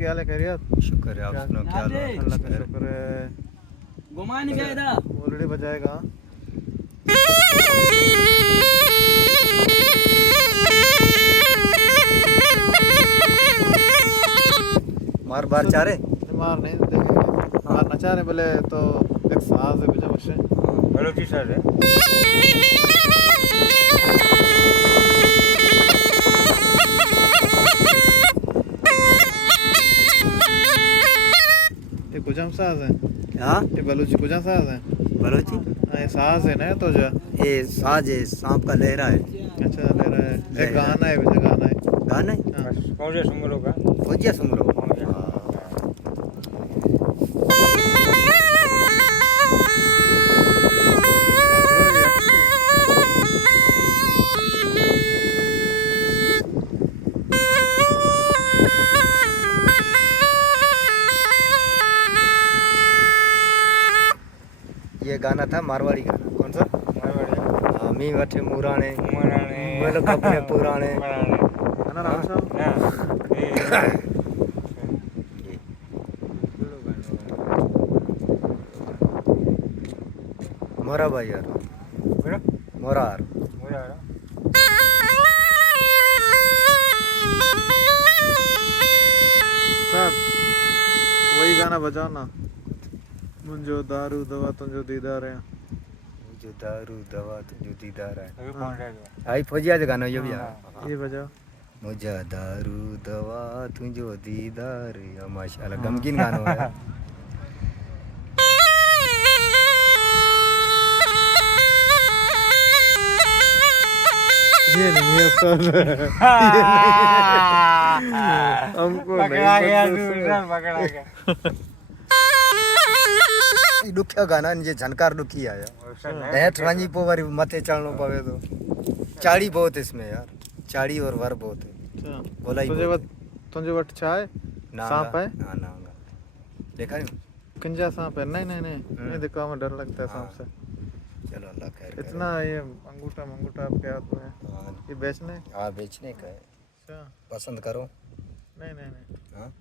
क्या हाल है? खैरियत? शुक्र है, आप सुनो क्या हाल है? अल्लाह का शुक्र है। घुमा नहीं गया था। मुरली बजाएगा। मार बार चारे मार नहीं देखेंगे, मार नचा रहे बोले तो एक साज है बजा बच्चे। बलोची साज है। ये कुजम साज है। हाँ ये बलूची कुजम साज है। बलोची हाँ ये साज है ना, तो जो ये साज है, सांप का लहरा है। अच्छा ले रहा है। एक गाना है, बजा गाना है। गाना है हाँ। कौन से सुमरो का? फौजिया सुमरो। ये गाना था मारवाड़ी गाना। कौन सा? हाँ, मी वठे मुराने मुराने मेरे कपड़े पुराने। गाना नाम सा? मोरा भाई यार, मोरा यार। साहब वही गाना बजाओ ना। मुंजो दारू दवा तुंजो दीदार है। जो दारू दवा तुझो दीदार है। अभी कौन रह आई फौजिया जो गाना ये भी यार। ये बजाओ। मुझा दारू दवा तुझो दीदार है। माशाल्लाह गमगीन गाना है। ये नहीं है सर। हमको पकड़ा गया नहीं दूसरा पकड़ा गया। दुखिया गाना जे झनकार दुखी आया। हेठ रांझी पो वरी मथे चढ़नो पवे तो चाड़ी बहुत है इसमें यार, चाड़ी और वर बहुत है। अच्छा बोला ही तुझे वट छाए सांप है। ना ना देखा नहीं। कंजा सांप है। नहीं नहीं नहीं नहीं देखा, हमें डर लगता है सांप से। चलो अल्लाह खैर करे। इतना ये अंगूठा मंगूठा आपके हाथ में है, हाँ, ये बेचने? हाँ बेचने का है, अच्छा पसंद करो। नहीं नहीं नहीं हाँ